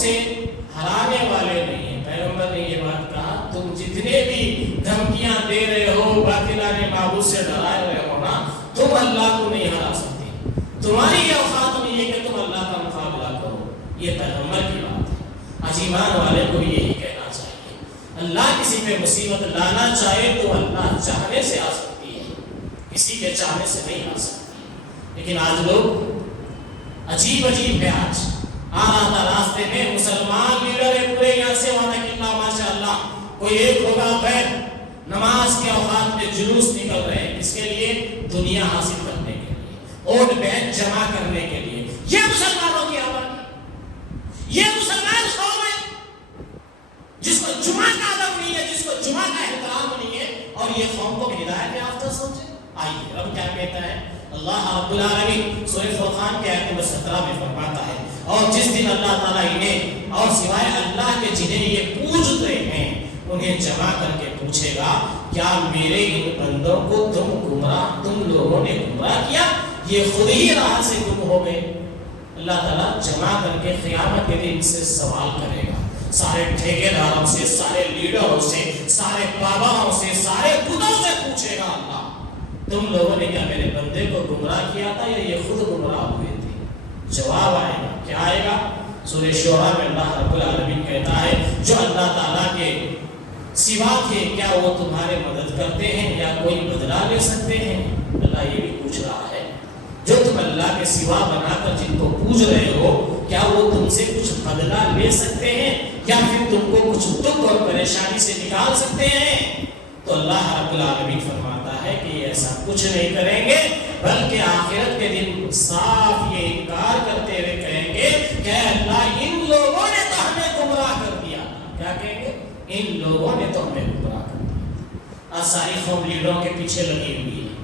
سے ہرانے والے نہیں ہیں. پیغمبر نے یہ بات کہا تم جتنے بھی دھمکیاں دے رہے ہو باطلانہ معبود سے ڈرا رہے ہو نا, تم اللہ کو نہیں ہرا سکتے. تمہاری یہ اوقات نہیں ہے کہ تم اللہ کا مقابلہ کرو. یہ پیغمبر کی بات ہے. آج ایمان والے کو یہی کہنا چاہیے. اللہ کسی پہ مصیبت لانا چاہے تو اللہ چاہنے سے آ سکتی ہے, کسی کے چاہنے سے نہیں آ سکتی. لیکن آج لوگ عجیب ہے. آج آ رہا تھا راستے میں مسلمان لیڈر ہے پورے یہاں سے وہاں تک ماشاء اللہ کوئی ایک ہوگا خیر نماز کے اوقات میں جلوس نکل رہے ہیں اس کے لیے دنیا حاصل کرنے کے لیے, ووٹ بینک جمع کرنے کے لیے. یہ مسلمانوں کی آبادی, یہ مسلمان قوم ہے جس کو جمعہ کا ادب نہیں ہے, جس کو جمعہ کا احترام نہیں ہے, اور یہ قوم کو ہدایت یافتہ سمجھے. آئیے رب کیا کہتا ہے. اللہ رب العالمین سورہ فرقان کے آیت نمبر 17 میں فرماتا ہے اور جس دن اللہ تعالیٰ انہیں اور سوائے اللہ کے جنہیں یہ پوجتے ہیں انہیں جمع کر کے پوچھے گا کیا میرے ان بندوں کو تم لوگوں نے گمراہ کیا, یہ خود ہی راہ سے گم ہو گئے. اللہ تعالیٰ جمع کر کے قیامت کے دن ان سے سوال کرے گا. سارے ٹھیکیداروں سے, سارے لیڈروں سے, سارے باباؤں سے, سارے بتوں سے پوچھے گا اللہ تم لوگوں نے کیا میرے بندے کو گمراہ کیا تھا یا یہ خود گمراہ ہوئے تھے. جواب آئے گا. کیا آئے گا؟ سورہ شعراء میں اللہ رب العالمین کہتا ہے جو اللہ تعالیٰ کے سوا کے کیا وہ تمہارے مدد کرتے ہیں یا کوئی بدلہ لے سکتے ہیں. اللہ یہ بھی پوچھ رہا ہے جو تم اللہ کے سوا بنا کر جن کو پوج رہے ہو کیا وہ تم سے کچھ بدلہ لے سکتے ہیں یا پھر تم کو کچھ دکھ اور پریشانی سے نکال سکتے ہیں. تو اللہ رب العالمین فرماتا ہے کہ یہ ایسا کچھ نہیں کریں گے بلکہ آخرت کے دن صاف یہ انکار کرتے ہوئے کہیں گے کہ اللہ ان لوگوں نے تو ہمیں گمراہ کر دیا. کیا کہیں گے؟ ان لوگوں نے تو ہمیں گمراہ کر دیا. آج ساری قوم لیڈروں کے پیچھے لگی ہوئی ہے,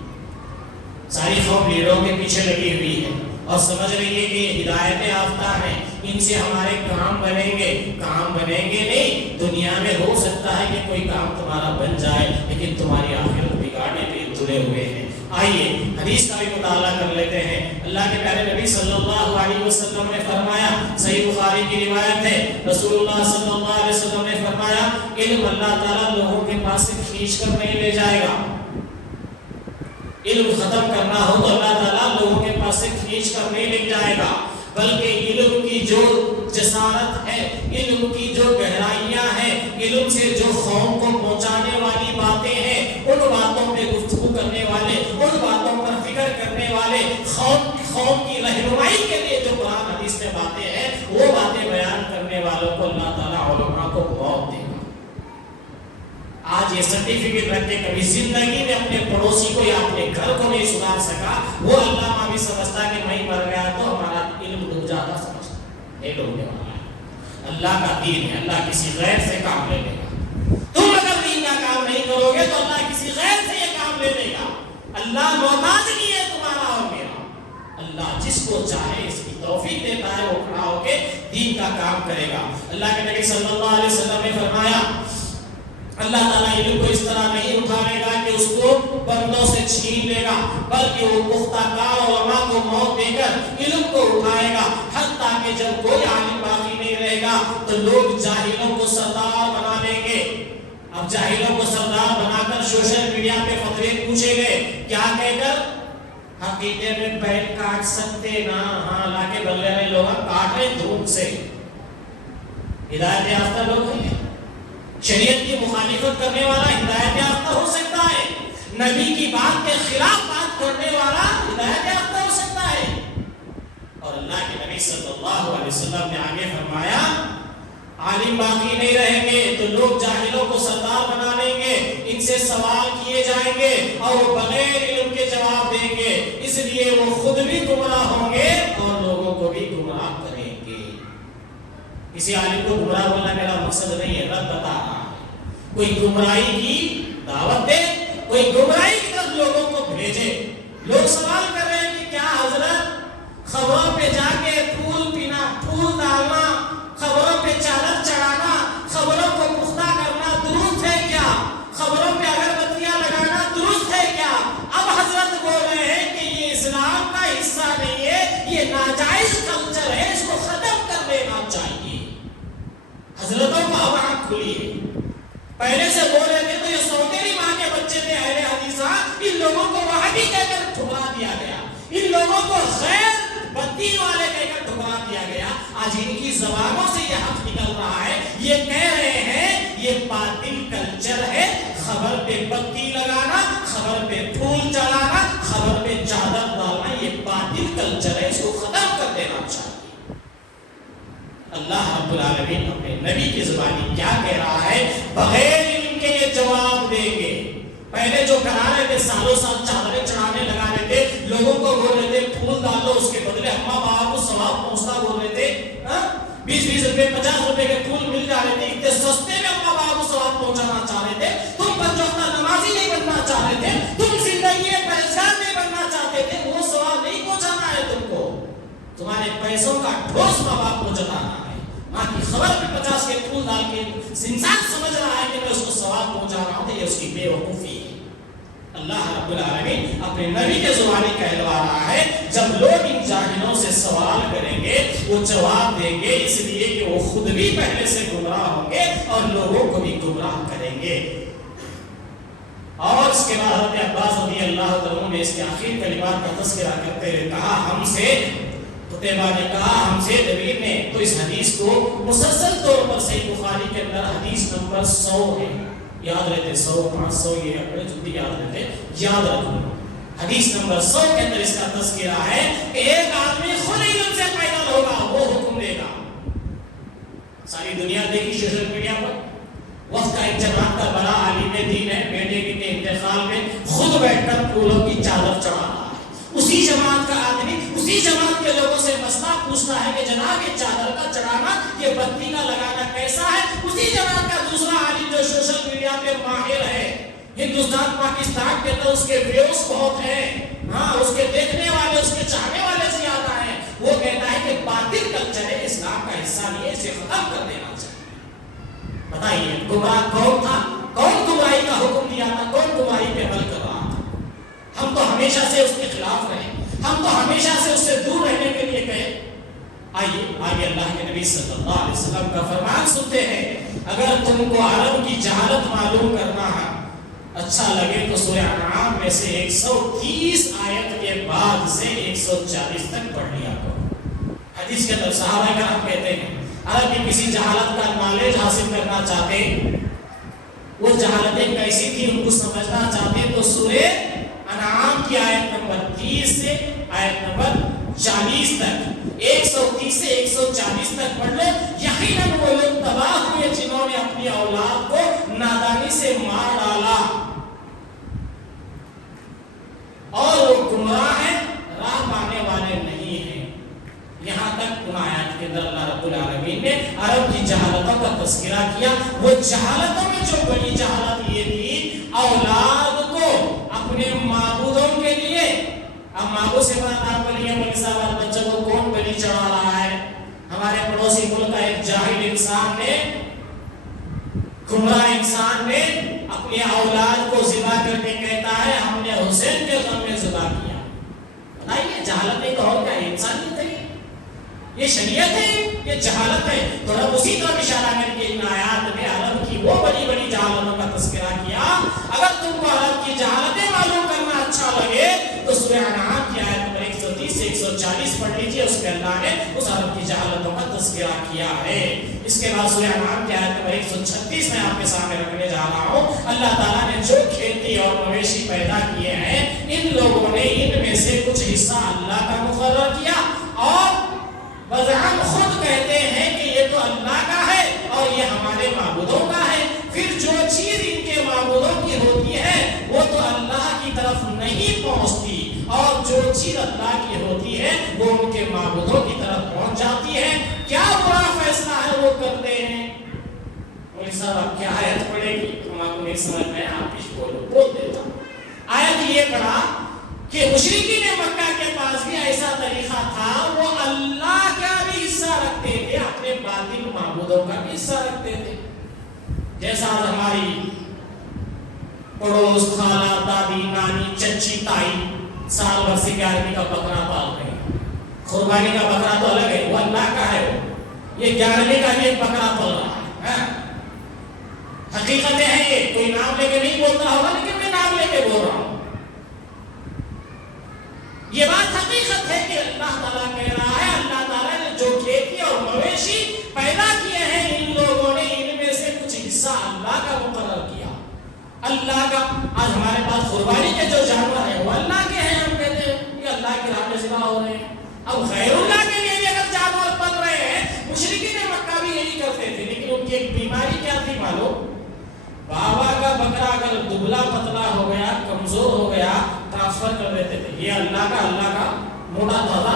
ساری قوم لیڈروں کے پیچھے لگی ہوئی ہے اور سمجھ رہی ہے کہ یہ ہدایت یافتہ ہیں, ان سے ہمارے کام بنیں گے. کام بنیں گے نہیں. دنیا میں ہو سکتا ہے کہ کوئی کام تمہارا بن جائے لیکن تمہاری آخرت بگاڑنے پہ تلے ہوئے ہیں. آئیے حدیث کا بھی مطالعہ کر لیتے ہیں. اللہ کے پیارے نبی صلی اللہ علیہ وسلم نے فرمایا, صحیح بخاری کی روایت ہے, رسول اللہ صلی اللہ علیہ وسلم نے فرمایا علم اللہ تعالیٰ لوگوں کے پاس سے کھینچ کر نہیں لے جائے گا. علم ختم کرنا ہو تو اللہ تعالیٰ لوگوں کے پاس سے کھینچ کر نہیں لے جائے گا بلکہ علم کی جو جسارت ہے, علم کی جو گہرائیاں ہیں, علم سے جو قوم کو پہنچانے والی باتیں ہیں, ان باتوں پہ گفتگو کرنے والے, ان باتوں پر فکر کرنے والے, قوم کی رہنمائی کے لیے جو قرآن حدیث میں باتیں ہیں وہ باتیں بیان کرنے والوں کو اللہ تعالیٰ علماء کو موت دے گا. آج یہ سرٹیفکیٹ رکھ کے کبھی زندگی میں اپنے پڑوسی کو یا اپنے گھر کو نہیں سدھار سکا, وہ علامہ بھی سمجھتا کہ میں مر گیا تو ہمارا علم ڈوب جاتا, سمجھتا نہیں ڈوبنے والا ہے. اللہ کا دین ہے, اللہ کسی غیر سے کام لے لے گا. تم اگر دین کا کام نہیں کرو گے تو اللہ کسی غیر سے یہ کام لے لے گا. اللہ محتاج نہیں ہے تمہارا اور میرا. اللہ جس کو چاہے اس کی توفیق دیتا ہے وہ کھڑا ہو کے دین کا کام کرے گا. اللہ کے نبی صلی اللہ علیہ وسلم نے فرمایا اللہ تعالیٰ علم کو اس طرح نہیں اٹھانے گا کہ اس کو بندوں سے چھین لے گا بلکہ وہ پختہ کار علماء کو موت دے کر علم کو اٹھائے گا حتیٰ کہ جب کوئی عالم باقی نہیں رہے گا تو لوگ جاہلوں کو سردار بنا لیں گے. اب جاہلوں کو سردار بنا کر سوشل میڈیا پہ فتوے پوچھے گئے کیا کہہ کر عقیدے میں بیل کاٹ سکتے نا, ہاں لا کے بلے میں لوگ کاٹ رہے دھوپ سے. ہدایت یافتہ لوگ ہیں. شریعت کی مخالفت کرنے والا ہدایت یافتہ ہو سکتا ہے, نبی کی بات کے خلاف بات کرنے والا ہدایت یافتہ ہو سکتا ہے. اور اللہ کے نبی صلی اللہ علیہ وسلم نے آگے فرمایا عالم باقی نہیں رہیں گے تو لوگ جاہلوں کو سردار بنا لیں گے, ان سے سوال کیے جائیں گے اور وہ بغیر علم کے جواب دیں گے, اس لیے وہ خود بھی گمراہ ہوں گے اور لوگوں کو بھی گمراہ کریں گے. کسی عالم کو گمراہ بولنا میرا مقصد نہیں ہے, رب بتا رہا ہے کوئی گمراہی کی دعوت دے, کوئی گمراہی کی طرف لوگوں کو بھیجے. لوگ سوال کر رہے ہیں کہ کیا حضرت خبروں پہ جا کے پھول پینا, پھول ڈالنا, خبروں پہ چادر چڑھانا, خبروں کو پختہ کرنا درست ہے کیا؟ خبروں پہ اگربتیاں لگانا درست ہے کیا؟ اب حضرت بول رہے ہیں کہ یہ اسلام کا حصہ نہیں ہے, یہ ناجائز کلچر ہے, اس کو ختم کر دینا چاہیے. حضرتوں کو اب آنکھ کھلی ہے. پہلے سے بول رہے تھے تو یہ سوتیلی ماں کے بچے تھے اہل حدیثہ، ان لوگوں کو وہابی کہہ کر ٹھکرا دیا گیا، ان لوگوں کو غیر بدین والے کہہ کر ٹھکرا دیا گیا. آج ان کی زبانوں سے یہ حق نکل رہا ہے، یہ کہہ رہے ہیں یہ باطل کلچر ہے. خبر پہ بتی لگانا، خبر پہ پھول چڑھانا، خبر پہ چادر ڈالنا، یہ باطل کلچر ہے، اس کو ختم کر دینا چاہیے. اللہ رب العالمین اپنے نبی کی زبانی کیا کہہ رہا ہے؟ بغیر علم کے یہ جواب دیں گے. پہلے جو کرا رہے تھے سالوں سال چادریں چڑھانے لگا رہے تھے، لوگوں کو بول رہے تھے پھول ڈالو، اس کے بدلے اماں بابا کو ثواب پہنچتا بول رہے تھے. 20-20 روپے 50 روپے کے پھول مل جا رہے تھے، اتنے سستے میں اماں بابا کو ثواب پہنچانا چاہ رہے تھے. تم بچوں کا نمازی نہیں بننا چاہ رہے تھے، تم زندگی میں پریشان نہیں بننا چاہتے تھے، وہ ثواب نہیں پہنچانا ہے تم کو. تمہارے پیسوں کا ٹھوس ماں باپ کو جتانا ہے. ماں کی خبر پہ 50 کے پھول ڈال کے انسان سمجھ رہا ہے کہ میں اس کو ثواب پہنچا رہا ہوں، تو یہ اس کی بے وقوفی ہے. اللہ رب العالمین اپنے نبی کے زبانی کہلوا رہا ہے جب لوگ ان جاہلوں سے سوال کریں گے وہ جواب دیں گے، اس لیے کہ وہ خود بھی پہلے سے گمراہ ہوں گے اور لوگوں کو بھی گمراہ کریں گے. اور اس کے بعد حضرت عباس رضی اللہ عنہ نے اس کے آخری کلمات کا تذکرہ کرتے ہوئے کہا، ہم سے قتیبہ نے کہا ہم سے دبیر نے تو اس حدیث کو مسلسل طور پر صحیح بخاری کے اندر حدیث نمبر 100 ہے، یاد رہتے 100 500 یہ اپنے جلدی یاد رہتے، یاد رکھو. حدیث نمبر 100 کے اندر اس کا تذکرہ ہے کہ ایک آدمی خود علم سے پیدا ہوگا، وہ حکم دے گا. ساری دنیا دیکھی سوشل میڈیا پر وقت کا ایک جماعت کا بڑا عالم دین ہے، بیٹے کے انتقال میں خود بیٹھ کر پھولوں کی چادر چڑھا رہا ہے. اسی جماعت کا آدمی اسی جماعت کے لوگوں سے مسئلہ پوچھتا ہے کہ جناب یہ چادر کا چڑھانا، یہ بتی کا لگانا کیسا ہے؟ اسی جماعت کا دوسرا عالم جو سوشل میڈیا پہ ماہر ہے، ہندوستان پاکستان کے اندر اس کے ویوز بہت ہیں، ہاں اس کے دیکھنے والے اس کے چاہنے والے زیادہ ہیں، وہ کہتا ہے کہ باطل کلچر ہے، اسلام کا حصہ نہیں ہے، اسے ختم کر دینا چاہیے. بتائیے گمراہ کون تھا؟ کون گمراہی کا حکم دیا تھا؟ کون گمراہی پہ عمل کر رہا تھا؟ ہم تو ہمیشہ سے اس کے خلاف رہے، ہم تو ہمیشہ سے اس سے دور رہنے کے لیے کہے. آئیے آگے اللہ کے نبی صلی اللہ علیہ وسلم کا فرمان سنتے ہیں. اگر تم کو عرب کی جہالت معلوم کرنا ہے اچھا لگے تو سورہ انعام میں سے 130 آیت کے بعد سے 140 تک پڑھ لیا کرو. حدیث کے اندر صحابہ کرام کہتے ہیں عرب کی کسی جہالت کا نالج حاصل کرنا چاہتے، وہ جہالتیں کیسی تھی ان کو سمجھنا چاہتے تو سورہ انعام کی آیت نمبر 30 سے آیت نمبر 40 تک 130 سے 140 تک پڑھ لو. یقیناً وہ لوگ تباہ ہوئے جنہوں نے اپنی اولاد کو نادانی سے مار ڈالا اور وہ گمراہ ہیں، راہ پانے والے نہیں ہیں. یہاں تک ان آیات کے اندر اللہ رب العالمین نے عرب کی جہالتوں کا تذکرہ کیا. وہ جہالتوں میں جو بڑی جہالت یہ تھی اولاد کو اپنے معبودوں کے لیے، اب معبود سے بات آپ بلیے ملک صاحب بچوں کو کون بلی چڑھا رہا ہے؟ ہمارے پڑوسی ملک کا ایک جاہل انسان نے، گمراہ انسان نے اپنی اولاد کو ذبح کر کے کہتا ہے ہم نے حسین کے غم میں ذبح کیا. بتائیے جہالت ایک اور کیا ہے؟ انسانیت ہے، یہ شریعت ہے، یہ جہالت ہے. تو رب اسی طرح اشارہ کر کے ان آیات میں عرب کی وہ بڑی بڑی جہالتوں کا تذکرہ کیا. اگر تم کو عرب کی جہالتیں معلوم کرنا اچھا لگے تو سورہ انعام کی آیت نمبر 130 سے 140 پڑھ لیجیے، اس کے اللہ نے اس عرب کی جہالتوں کا تذکرہ کیا ہے. اس کے بعد سورہ انعام کی آیت نمبر 136 میں آپ کے سامنے رکھنے جا رہا ہوں. اللہ تعالیٰ نے جو کھیتی اور مویشی پیدا کیے ہیں ان لوگوں نے ان میں سے کچھ حصہ اللہ کا مقرر کیا اور بزعم خود کہتے ہیں کہ یہ تو اللہ کا ہے اور یہ ہمارے معبودوں کا ہے. پھر جو چیز ان کے معبودوں کی ہوتی ہے وہ تو اللہ کی طرف نہیں پہنچتی اور جو چیز اللہ کی ہوتی ہے وہ ان کے معبودوں کی طرف پہنچ جاتی ہے. کیا برا فیصلہ ہے وہ کرتے ہیں. صاحب کیا آیت پڑھے گی ہم آپ کو نہیں سمجھ میں آپ ہی بول دیتا ہوں. آیت یہ پڑھا کہ مشرکین مکہ کے پاس بھی ایسا طریقہ تھا، وہ اللہ کا بھی حصہ رکھتے تھے، اپنے باطل معبودوں کا بھی حصہ رکھتے تھے. جیسا ہماری پڑوس خالہ دادی نانی چچی تائی سال بھر سے 11ویں کا بکرا پال رہے ہیں. قربانی کا بکرا تو الگ ہے، وہ اللہ کا ہے. یہ 11ویں کا بھی ایک بکرا پال رہا ہے. حقیقتیں ہیں یہ، کوئی نام لے کے نہیں بولتا ہوگا لیکن میں نام لے کے بول رہا ہوں. یہ بات حقیقت ہے کہ اللہ تعالیٰ کہہ رہا ہے اللہ تعالیٰ نے جو کھیتی اور مویشی پیدا کیے ہیں ان لوگوں نے ان میں سے کچھ حصہ اللہ کا مقرر کیا. اللہ کا آج ہمارے پاس قربانی کے جو جانور ہیں وہ اللہ کے ہیں، ہم کہتے ہیں یہ اللہ کی راہ میں ذبح ہو رہے ہیں. اب غیر اللہ کے لیے بھی اگر جانور پل رہے ہیں، مشرکین مکہ بھی یہی کرتے تھے، لیکن ان کی ایک بیماری کیا تھی معلوم؟ بابا کا بکرا اگر دبلا پتلا ہو گیا، کمزور ہو گیا، ٹرانسفر کر دیتے تھے. یہ اللہ کا موٹا تازہ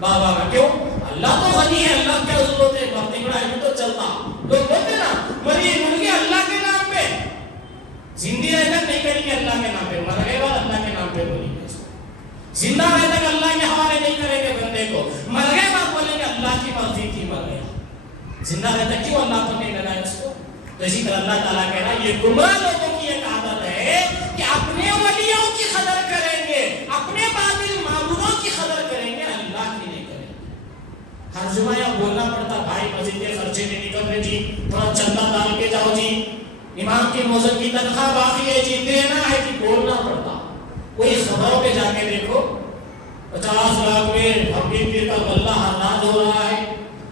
بابا کا. کیوں؟ اللہ تو غنی ہے، اللہ کیا ضرورت ہے، بھرتی بڑا ہے تو چلتا. لوگ بولتے نا مری مرغی اللہ کے نام پہ، زندگی رہے تک نہیں کریں گے اللہ کے نام پہ، مر گئے بعد اللہ کے نام پہ بولیں گے. زندہ رہے تک اللہ کے حوالے نہیں کریں گے بندے کو، مر گئے بعد بولیں گے اللہ کی مرضی تھی مر گیا. زندہ رہے تک کیوں اللہ پر نہیں لگائے اس کو؟ تو اسی طرح اللہ تعالیٰ کہہ رہا ہے یہ گمراہ لوگوں کی ایک عادت ہے کہ اپنے ولیوں کی قدر کریں گے، اپنے باطل معبودوں کی قدر کریں گے، اللہ کی نہیں کریں گے. ہر جمعہ یہاں بولنا پڑتا بھائی مسجد کے خرچے نہیں نکل رہے جی، تھوڑا چندہ ڈال کے جاؤ جی، امام کی موزن کی تنخواہ باقی ہے جی، دینا ہے جی، بولنا پڑتا. وہی خبروں پہ جا کے دیکھو 50 لاکھ میں حمید پیر کا غلہ حراج ہو رہا ہے،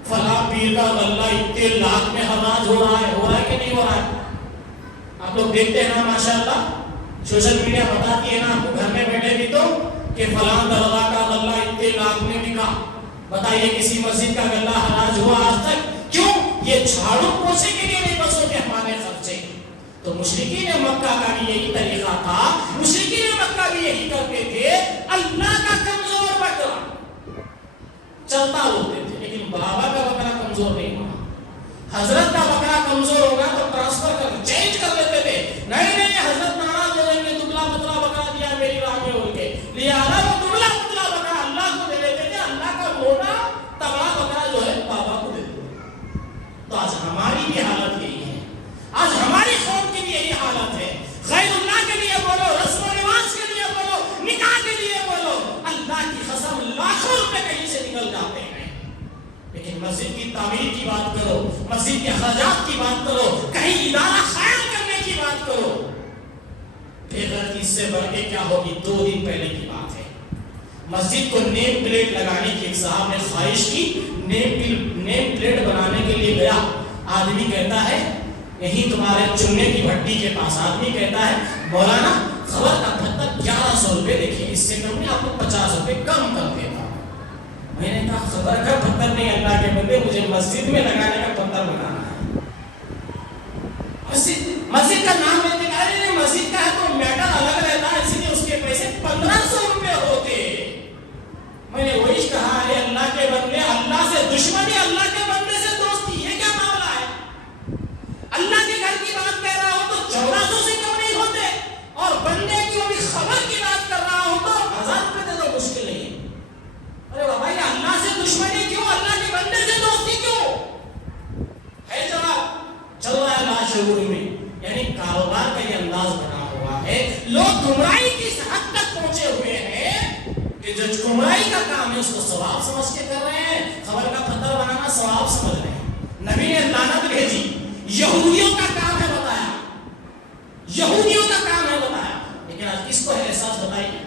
فلاں پیر کا غلہ اتنے لاکھ میں حراج ہو رہا ہے کہ نہیں ہو رہا ہے؟ آپ لوگ دیکھتے ہیں نا ماشاءاللہ، سوشل میڈیا بتاتی ہے نا آپ کو گھر میں بیٹھے بھی تو کہ فلاں درگاہ کا غلہ اتنے لاکھ میں بکا. بتائیے کسی مسجد کا غلہ حراج ہوا آج تک؟ کیوں؟ یہ جھاڑو پوچھے کے لیے نہیں بس ہوتے ہمارے خرچے. تو مشرکین مکہ کا بھی یہی طریقہ تھا، مشرکین مکہ بھی یہی کرتے تھے. اللہ کا کمزور بکرا چلتا ہوتے تھے لیکن بابا کا بکرا کمزور نہیں ہوا. حضرت کا بکرا کمزور ہوگا تو ٹرانسفر کر چینج کر دیتے تھے. نہیں حضرت ناراض ہو جائیں گے، دبلا پتلا بکرا دیا میری راہ میں بول کے، لہٰذا وہ دبلا پتلا بکرا اللہ کو دے دیتے تھے، اللہ کا موٹا تگڑا بکرا جو ہے بابا کو دے دیتے. تو آج ہماری بھی حالت یہی ہے، آج ہماری قوم کی بھی یہی حالت ہے. غیر اللہ کے لیے بولو، رسم و رواج کے لیے بولو، نکاح کے لیے بولو، اللہ کی قسم لاکھوں روپے کہیں سے نکل جاتے ہیں. لیکن مسجد کی تعمیر کی بات کرو، مسجد کے اخراجات کی بات کرو، کہیں ادارہ قائم کرنے کی بات کرو، بے غیرتی اس سے بڑھ کے کیا ہوگی؟ 2 دن پہلے کی بات ہے، مسجد کو نیم پلیٹ لگانے کی ایک صاحب نے خواہش کی. نیم پلیٹ بنانے کے لیے گیا، آدمی کہتا ہے یہی تمہارے چننے کی بھٹی کے پاس، آدمی کہتا ہے مولانا خبر کا پتھر 1100 روپے، دیکھیے اس سے کم نہیں، آپ کو 50 روپے کم کر دیتا. میں نے کہا خبر کا پتھر نہیں اللہ کے بندے، مجھے مسجد میں لگانے کا پتھر بنانا ہے. مسجد کا نام لیتے کہ ارے مسجد کا ہے تو میٹر الگ رہتا ہے، اسی لیے اس کے پیسے 1500 روپے ہوتے. میں نے وہی کہا ہے اللہ کے بندے، اللہ سے دشمنی، اللہ کے بندے سے دوستی، یہ کیا معاملہ ہے؟ اللہ کے گھر کی بات کہہ رہا ہوں تو 1400 سے کم نہیں ہوتے، اور بندے کی وہ بھی خبر کی بات کر رہا ہوں تو 1000 روپے دے دو، مشکل نہیں ہے. ارے بابا یہ اللہ سے دشمنی کیوں، اللہ کے بندے سے دوستی کیوں ہے؟ جواب چل رہا ہے لاشعور میں، یعنی کاروبار کا یہ انداز بنا ہوا ہے. لوگ گمراہی کی اس حد تک پہنچے ہوئے ہیں کہ جو گمراہی کا کام ہے اس کو ثواب سمجھ کے کر رہے ہیں، خبر کا پتھر بنانا ثواب سمجھ رہے ہیں. نبی نے لعنت بھیجی، یہودیوں کا کام ہے بتایا، یہودیوں کا کام ہے بتایا. لیکن آج کس کو احساس بتائیے؟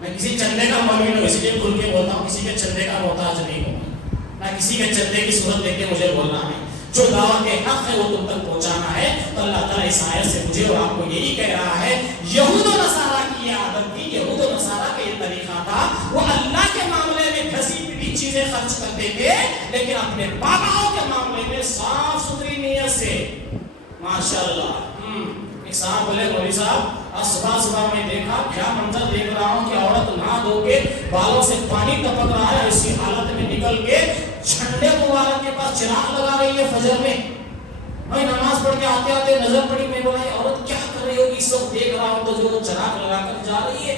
میں کسی چندے کا مولوی نہیں، اسی لیے کھل کے بولتا ہوں، کسی کے چندے کا محتاج نہیں ہوں، نہ کسی کے چندے کی صورت دیکھ کے مجھے بولنا ہے. جو دعوت کے حق ہے وہ تم تک پہنچانا ہے. تو اللہ تعالیٰ اس آیت سے مجھے اور آپ کو یہی کہہ رہا ہے، یہود و نصارہ کی یہ عادت تھی، یہود و نصارہ کا یہ طریقہ تھا، وہ اللہ کے معاملے میں گھسی پٹی چیزیں خرچ کرتے تھے، لیکن اپنے باباؤں کے معاملے میں صاف ستھری نیت سے. ماشاءاللہ ایک صاحب بولے مولوی صاحب صبح میں دیکھا، کیا منظر دیکھ رہا ہوں کہ عورت نہا دھو کے بالوں سے پانی ٹپک رہا ہے، اسی حالت میں نکل کے جھنڈے مبارک کے پاس چراغ لگا رہی ہے فجر میں. میں نماز پڑھ کے آتے آتے نظر پڑی، میں بولا یہ عورت کیا کر رہی ہوگی، اس وقت دیکھ رہا ہوں تو جو چراغ لگا کر جا رہی ہے.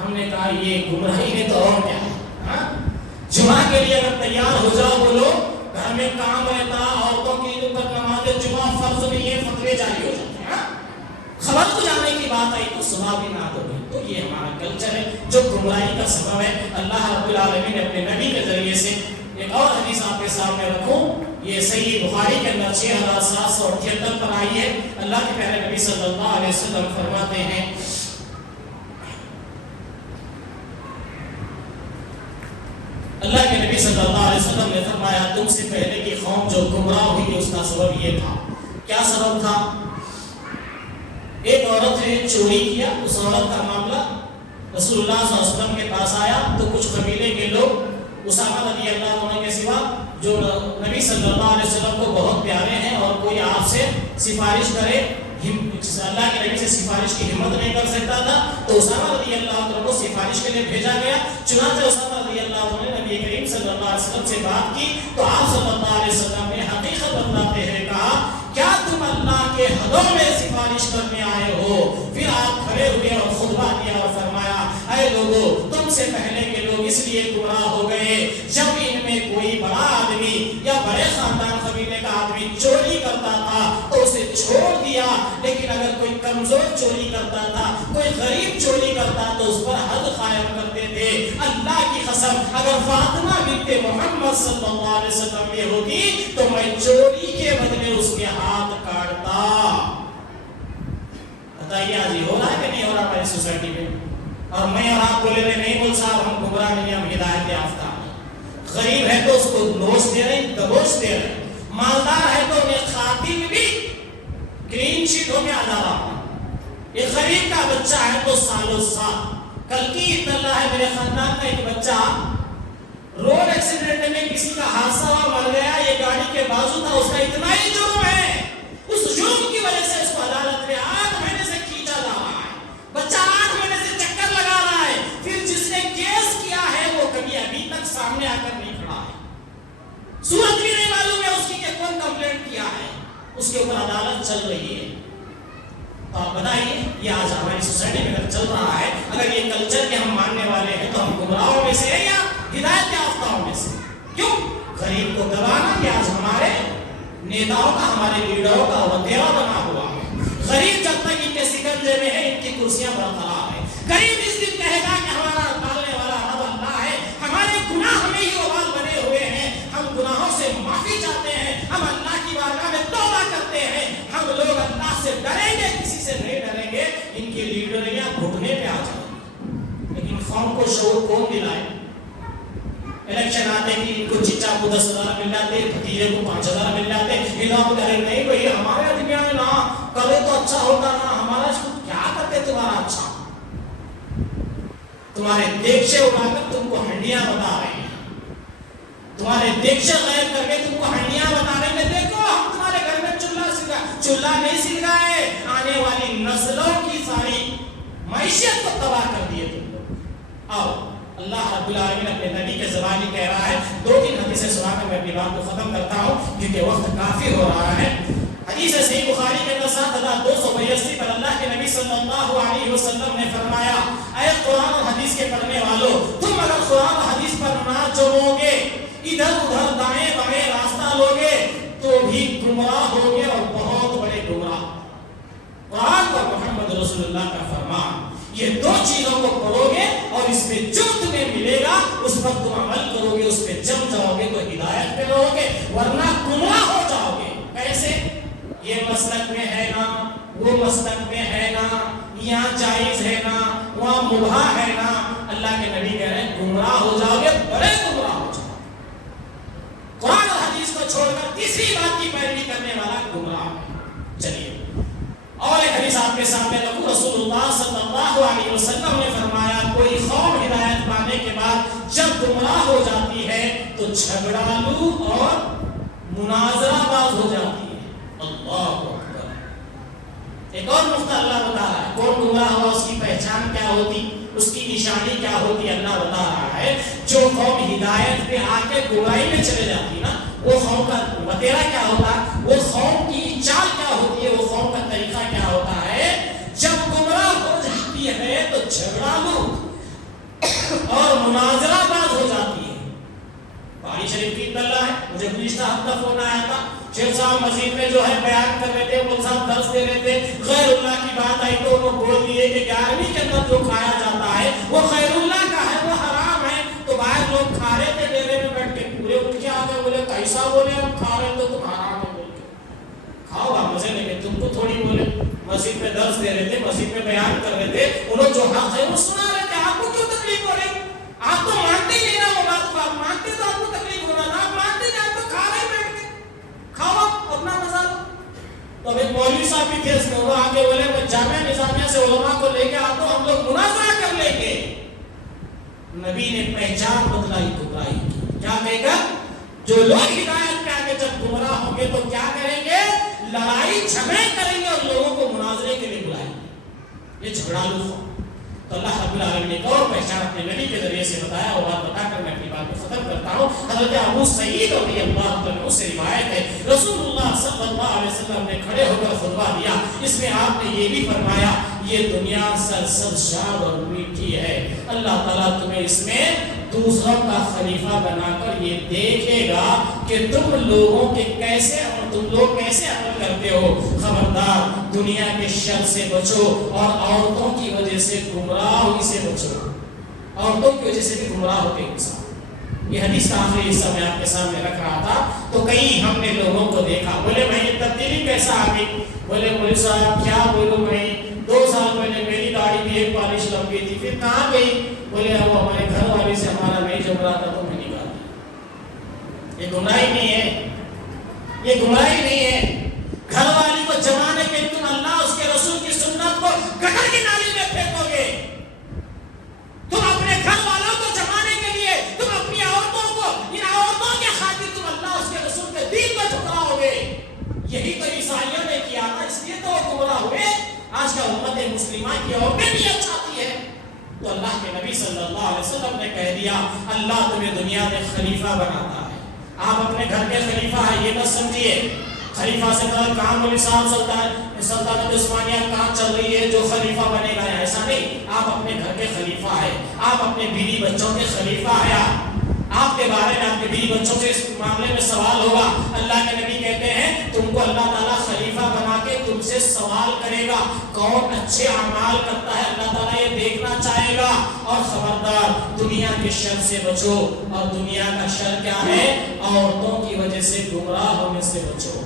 ہم نے کہا یہ گمراہی ہے تو اور کیا ہے. جمعہ کے لیے اگر تیار ہو جاؤ بولو، گھر میں کام رہتا، عورتوں کی نماز جمعہ فرض نہیں ہے، فتوے جاری ہو جاتے ہیں. خبر کو جانے کی بات آئی تو صبح بھی نہ دو. تو یہ ہمارا کلچر ہے جو گمراہی کا سبب ہے. اللہ رب العالمین نے اپنے نبی کے ذریعے سے ایک اور حدیث آپ کے سامنے رکھوں یہ صحیح بخاری کے اندر 6778 پر آئی ہے. اللہ کے پیارے نبی صلی اللہ علیہ وسلم فرماتے ہیں اللہ کے نبی صلی اللہ علیہ وسلم نے فرمایا تم سے پہلے کی قوم جو گمراہ ہوئی اس کا سبب یہ تھا. کیا سبب تھا؟ ایک عورت نے چوری کیا. اس عورت کا معاملہ رسول اللہ صلی اللہ علیہ وسلم کے پاس آیا تو کچھ قبیلے کے لوگ اسامہ رضی اللہ عنہ کے سوا جو نبی صلی اللہ علیہ وسلم کو بہت پیارے ہیں اور کوئی آپ سے سفارش کرے اللہ کے نبی سے سفارش کی ہمت نہیں کر سکتا تھا تو اسامہ رضی اللہ عنہ کو سفارش کے لیے بھیجا گیا. چنانچہ اسامہ رضی اللہ عنہ نے نبی کریم صلی اللہ علیہ وسلم سے بات کی تو آپ صلی اللہ علیہ وسلم نے حقیقت بتلاتے ہوئے کہا کیا تم اللہ کے حدوں میں سفارش کرنے آئے ہو؟ پھر آپ کھڑے ہوئے اور خطبہ دیا اور فرمایا اے لوگو تم سے پہلے کے لوگ اس لیے گمراہ ہو گئے جب ان میں کوئی بڑا آدمی یا بڑے خاندان قبیلے کا آدمی چوری کرتا تھا تو اسے چھوڑ دیا, لیکن اگر کوئی کمزور چوری کرتا تھا, کوئی غریب چوری کرتا تو اس پر حد قائم کرتے تھے. اللہ کی قسم اگر فاطمہ بنت محمد صلی اللہ علیہ وسلم یہ ہوتی تو میں چوری کے بدلے اس کے ہاتھ کاٹتا. بتائیے آج یہ ہو رہا ہے کہ نہیں ہو رہا ہماری سوسائٹی میں؟ اور میں اور آپ بولے رہے نہیں بول صاحب ہم گمراہ نہیں, ہم ہدایت یافتہ. غریب ہے تو اس کو نوش دے رہے ہیں, دبوچ دے رہے ہیں. مالدار ہے تو انہیں قاتل بھی کلین شیٹ ہو کے آ جا رہا ہے. ایک غریب کا بچہ ہے تو سالوں سال. کل کی اطلاع ہے میرے خاندان کا ایک بچہ روڈ ایکسیڈنٹ میں کسی کا حادثہ ہوا, مر گیا. یہ گاڑی کے بازو تھا, اس کا اتنا ہی جرم ہے, اس جرم کی وجہ سے اس کو عدالت میں 8 مہینے سے کھینچا جا رہا ہے. بچہ 8 مہینے سے چکر لگا رہا ہے. پھر جس نے کیس کیا ہے وہ کبھی ابھی تک سامنے آ کر نہیں کھڑا ہے. صورت بھی نہیں معلوم ہے اس کی کہ کون کمپلینٹ کیا ہے. اس کے اوپر عدالت چل رہی ہے. تو آپ بتائیے یہ آج ہماری سوسائٹی میں اگر چل رہا ہے, اگر یہ کلچر کے ہم ماننے والے ہیں تو ہم گمراہوں میں سے ہیں یا ہدایت یافتہوں میں سے؟ کیوں غریب کو دبانا یہ آج ہمارے نیتاؤں کا, ہمارے لیڈروں کا وتیرا بنا ہوا ہے. غریب جب تک ان کے سکندے میں ہے ان کی کرسیاں برقرار ہیں. غریب اس دن کہے گا کہ ہمارا پالنے والا رب اللہ ہے, ہمارے گناہ ہمیں ہی وبال بنے ہوئے ہیں, ہم گناہوں سے معافی چاہتے ہیں, ہم اللہ کی بارگاہ میں توبہ کرتے ہیں, ہم لوگ اللہ سے ڈریں گے, کسی سے نہیں ڈریں گے. ان کی لیڈریاں گھٹنے پہ آ جائیں گی. لیکن قوم کو شعور کون دلائے؟ الیکشن آتے کہ ان کو چچا کو 10,000 مل جاتے, بھتیجے کو 5,000 مل جاتے. لوگ کہے نہیں بھائی ہمارے آدمی نہ کرے تو اچھا ہوتا نا, ہمارا کیا کرتے تمہارا اچھا. تمہارے دیکشے اڑا کر تم کو ہنڈیاں بتا رہے ہیں, تمہارے دیکشے غائب کر کے تم کو ہنڈیاں بتا رہے ہیں. دیکھو ہم تمہارے گھر میں چولہا نہیں سکھائے, آنے والی نسلوں کی ساری معیشت کو تباہ کر دیے تم لوگ. آؤ اللہ رب العالمین اپنے نبی کے زبانی کہہ رہا ہے. 2-3 حدیثیں سنا کر میں اپنی بات کو ختم کرتا ہوں کیونکہ وقت کافی ہو رہا ہے. حدیث صحیح بخاری کے اندر 7282 پر اللہ کے نبی صلی اللہ علیہ وسلم نے فرمایا اے قرآن اور حدیث کے پڑھنے والوں, تم اگر قرآن اور حدیث پر نہ چلو گے, ادھر ادھر دائیں بائیں راستہ لوگے تو بھی گمراہ ہوگے اور بہت بڑے گمراہ. قرآن اور محمد رسول اللہ کا فرمان, یہ 2 چیزوں کو پڑھو گے اور اس پہ جو تمہیں ملے گا اس پر تم عمل کرو گے, اس پہ جم جاؤ گے تو ہدایت پہ رہو گے, ورنہ گمراہ ہو جاؤ گے. کیسے؟ یہ مسلک میں ہے نا, وہ مسلک میں ہے نا, یہاں جائز ہے نا, وہاں مباح ہے نا. اللہ کے نبی کہہ رہے ہیں گمراہ ہو جاؤ گے, بڑے گمراہ ہو جاؤ گے. قرآن اور حدیث کو چھوڑ کر تیسری بات کی پیروی کرنے والا گمراہ ہے. چلیے اور ایک حدیث آپ کے سامنے رکھوں. رسول اللہ صلی اللہ علیہ وسلم نے فرمایا کوئی قوم ہدایت پانے کے بعد جب گمراہ ہو جاتی ہے تو جھگڑالو اور مناظرہ باز ہو جاتی ہے. اللہ اکبر. ایک اور نقطہ اللہ بتا رہا ہے, کون گمراہ ہوا اس کی پہچان کیا ہوتی, اس کی نشانی کیا ہوتی. اللہ بتا رہا ہے جو قوم ہدایت پہ آ کے گمراہی میں چلے جاتی نا, وہ قوم کا وتیرا کیا ہوتا, وہ قوم کی چال کیا ہوتی ہے, وہ قوم کا طریقہ کیا ہوتا ہے. جب گمراہ ہو جاتی ہے تو جھگڑالو اور مناظرہ باز ہو جاتی ہے. بخاری شریف کی اطلاع ہے, مجھے گزشتہ ہفتہ فون آیا تھا, شیخ صاحب مسجد میں جو ہے بیان کر رہے تھے, مول صاحب درس دے رہے تھے, خیر اللہ کی بات آئی تو انہوں بول دیے کہ 11ویں کے اندر جو کھایا جاتا ہے وہ خیر اللہ کا ہے, وہ حرام ہے. تو باہر لوگ کھا رہے تھے ڈیرے میں بیٹھ کے, پورے اٹھ کے آ گئے, بولے کیسا, بولے ہم کھا رہے حق ہے وہ سنا رہے تھے. آپ کو کیوں تکلیف ہو رہی؟ آپ تو مانتے ہی نہیں نا وہ بات کو. آپ مانتے تو آپ کو تکلیف ہونا نا. آپ مانتے نہیں, آپ تو کھا رہے بیٹھ کے. کھاؤ اپنا مزہ لو. تو ایک مولوی صاحب بھی تھے, اس میں وہ آگے بولے میں جامعہ نظامیہ سے علماء کو لے کے آتا ہوں, ہم لوگ مناظرہ کر لیں گے. نبی نے پہچان بتلائی گمراہی کی. کیا کہے گا؟ جو لوگ ہدایت پہ آگے جب گمراہ ہوں گے تو کیا کریں گے؟ لڑائی جھگڑے کریں گے اور لوگوں کو مناظرے کے لیے بلائیں گے. یہ جھگڑا لو. تو اللہ رب العالمین نے ایک اور پہچان اپنے نبی کے ذریعے سے بتایا. وہ بات بتا کر میں اپنی بات کو ختم کرتا ہوں. حضرت ابو سعید رضی اللہ عنہ سے روایت ہے, رسول اللہ صلی اللہ علیہ وسلم نے کھڑے ہو کر خطبہ دیا. اس میں آپ نے یہ بھی فرمایا یہ دنیا سرسبز اور میٹھی ہے. اللہ تعالیٰ تمہیں اس میں دوسروں کا خلیفہ بنا کر یہ دیکھے گا کہ تم لوگوں کے کیسے اور تم لوگ کیسے عمل کرتے ہو. خبردار دنیا کے شر سے بچو اور عورتوں کی وجہ سے گمراہی سے بچو. عورتوں کی وجہ سے بھی گمراہ ہوتے انسان. یہ حدیث کا آخری حصہ میں آپ کے سامنے رکھ رہا تھا. تو کئی ہم نے لوگوں کو دیکھا, بولے میں یہ تبدیلی کیسا آ گئی؟ بولے مولوی صاحب کیا بولوں میں, 2 سال پہلے میری داڑھی بھی ایک پالش لمبی تھی, پھر کہاں گئی؟ بولے وہ ہمارے گھر والے سے ہمارا نہیں جم رہا تھا تو میں نکال دیا. یہ گمراہی نہیں ہے, یہ گمراہی نہیں ہے. گھر والی کو جمانے کے لیے تم اللہ اس کے رسول کی سنت کو گٹر کی نالی میں پھینکو گے. تم اپنے گھر والوں کو جمانے کے لیے تم اپنی عورتوں کو, ان عورتوں کے خاطر تم اللہ اس کے رسول کے دین کو ٹھکراؤ گے. یہی تو عیسائیوں نے کیا تھا, اس لیے تو وہ گمراہ ہوئے. آج کا امت مسلمہ کی عورتیں بھی چاہتی ہے. تو اللہ کے نبی صلی اللہ علیہ وسلم نے کہہ دیا اللہ تمہیں دنیا میں خلیفہ بناتا ہے. آپ اپنے گھر کے خلیفہ ہیں یہ نہ سمجھیے. خلیفہ سے کہاں مولوی صاحب سلطنت عثمانیہ کہاں چل رہی ہے جو خلیفہ بنے گا, ایسا نہیں. آپ اپنے گھر کے خلیفہ ہیں, آپ اپنے بیوی بچوں کے خلیفہ ہیں. آپ کے بارے میں آپ کے بیوی بچوں سے اس معاملے میں سوال ہوگا. اللہ کے نبی کہتے ہیں تم کو اللہ تعالیٰ خلیفہ بنا کے تم سے سوال کرے گا کون اچھے اعمال کرتا ہے. اللہ تعالیٰ یہ دیکھنا چاہے گا. اور خبردار دنیا کے شر سے بچو. اور دنیا کا شر کیا ہے؟ عورتوں کی وجہ سے گمراہ ہونے سے بچو.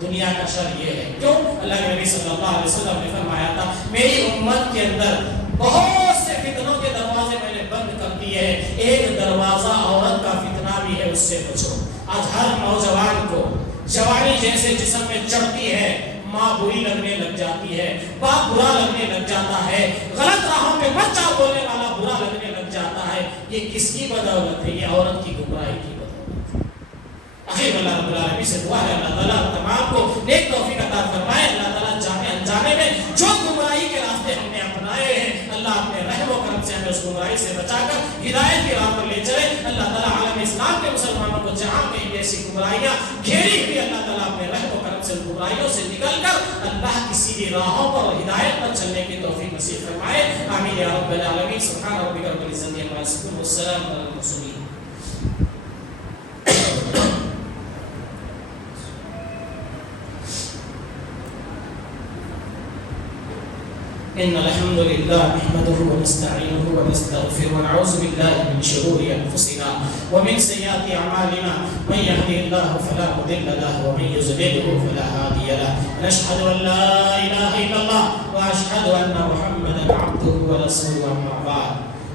دنیا کا شر یہ ہے. کیوں؟ اللہ کے نبی صلی اللہ علیہ وسلم نے فرمایا تھا میری امت کے اندر بہت سے فتنوں کے دروازے میں نے بند کر دیے ہیں, ایک دروازہ عورت کا فتنہ بھی ہے, اس سے بچو. آج ہر نوجوان کو جوانی جیسے جسم میں چڑھتی ہے, ماں بری لگنے لگ جاتی ہے, باپ برا لگنے لگ جاتا ہے, غلط راہوں پہ بچہ بولنے والا برا لگنے لگ جاتا ہے. یہ کس کی بدولت ہے؟ یہ عورت کی گمراہی کی بدولت. آخر اللہ رب العالمین سے دعا ہے اللہ تعالیٰ تمام کو نیک توفیق عطا فرمائے. اللہ تعالیٰ جانے انجانے میں جو گمراہی کے راستے ہم نے اپنائے ہیں اللہ اپنے رحم و کرم سے ہمیں اس گمراہی سے بچا کر ہدایت کی راہ پر لے چلے. اللہ تعالیٰ عالم اسلام کے مسلمانوں کو جہاں کہیں ایسی گمراہیاں گھیری ہوئی اللہ تعالیٰ اپنے رحم و کرم سے گمراہیوں سے نکل کر اللہ کی سیدھی راہوں پر ہدایت پر چلنے کی توفیق نصیب فرمائے. آمین یا رب العالمین. سبحان ربک رب العزت عما یصفون والسلام علی المرسلین. إن الحمد لله نحمده ونستعينه ونستغفره ونعوذ بالله من شرور أنفسنا ومن سيئات أعمالنا من يهده الله فلا مضل له ومن يضلل فلا هادي له. نشهد أن لا إله إلا الله وأشهد أن محمدا عبده ورسوله. أما بعد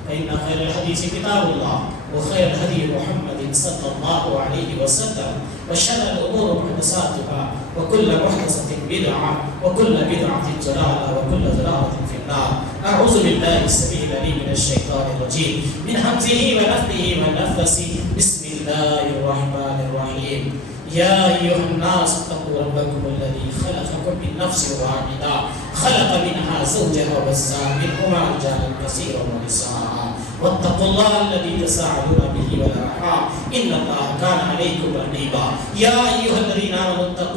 فإن خير الحديث كتاب الله وخير الهدي محمد صلى الله عليه وسلم وشر الأمور محدثاتها وكل محدثة بدعة وكل بدعة ضلالة وكل ضلالة في النار. أعوذ بالله السميع العليم من الشيطان الرجيم من همزه ونفثه ونفثه. بسم الله الرحمن الرحيم. يا أيها الناس اتقوا ربكم الذي خلقكم من نفس واحدة خلق منها زوجها وبث منهما رجالا كثيرا ونساء واتقوا الله الذي تساءلون به والأرحام إن الله كان عليكم رقيبا. يا أيها الذين آمنوا اتقوا